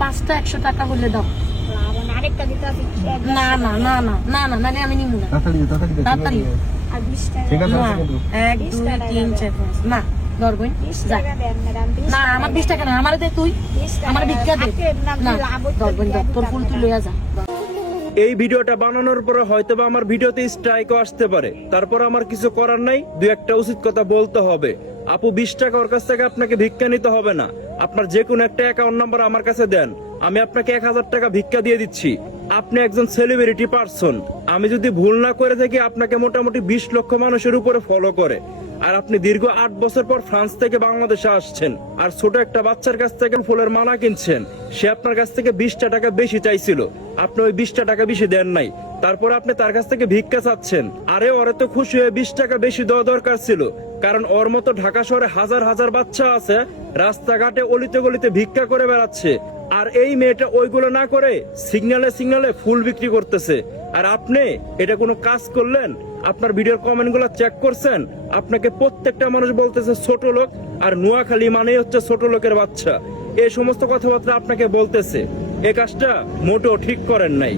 5টা 100 টাকা বলে দাও। আরেকটা দিতে হবে। না না না না না না নালে আমি নিব না। তাড়াতাড়ি আর 20 টাকা। ঠিক আছে, না, 1 2 3 4 5 না ধরবই 20 যা। টাকা দেন ম্যাডাম। না আমার 20 টাকা না, আমারে দে তুই, 20 টাকা। আমার ভিক্ষা দে। না ধরবই না, তোর ফুল তুই লইয়া যা। এই ভিডিওটা বানানোর পরে হয়তো বা আমার ভিডিওতে স্ট্রাইকও আসতে পারে, তারপর আমার কিছু করার নাই, দুই একটা উচিত কথা বলতে হবে। আপু 20 টাকা ওর কাছ থেকে আপনাকে ভিক্ষা নিতে হবে না, আপনার যে কোনো একটা অ্যাকাউন্ট নাম্বার আমার কাছে দেন, আমি আপনাকে 1000 টাকা ভিক্ষা দিয়ে দিচ্ছি। আপনি একজন সেলিব্রিটি পারসন, আমি যদি ভুল না করে থাকি আপনাকে মোটামুটি 20 লক্ষ মানুষের উপরে ফলো করে, আর আপনি দীর্ঘ 8 বছর পর ফ্রান্স থেকে বাংলাদেশে আসছেন, আর ছোট একটা বাচ্চার কাছ থেকে ফুলের মালা কিনছেন, সে আপনার কাছ থেকে 20টা টাকা বেশি চাইছিল, আপনি ওই 20টা টাকা বেশি দেন নাই, তারপর আপনি তার কাছ থেকে ভিক্ষা চাচ্ছেন। আরে ওরে তো খুশি হয়ে 20 টাকা বেশি দেওয়া দরকার ছিল, কারণ ওর মতো ঢাকা শহরে হাজার হাজার বাচ্চা আছে রাস্তাঘাটে অলিতে গলিতে ভিক্ষা করে বেড়াচ্ছে, আর এই মেয়েটা ওইগুলো না করে সিগন্যালে সিগন্যালে ফুল বিক্রি করতেছে। আর আপনি এটা কোনো কাজ করলেন? আপনার ভিডিওর কমেন্ট গুলো চেক করছেন? আপনাকে প্রত্যেকটা মানুষ বলতেছে ছোট লোক, আর নোয়াখালী মানেই হচ্ছে ছোট লোকের বাচ্চা, এই সমস্ত কথাবার্তা আপনাকে বলতেছে। এই কাজটা মোটেও ঠিক করেন নাই।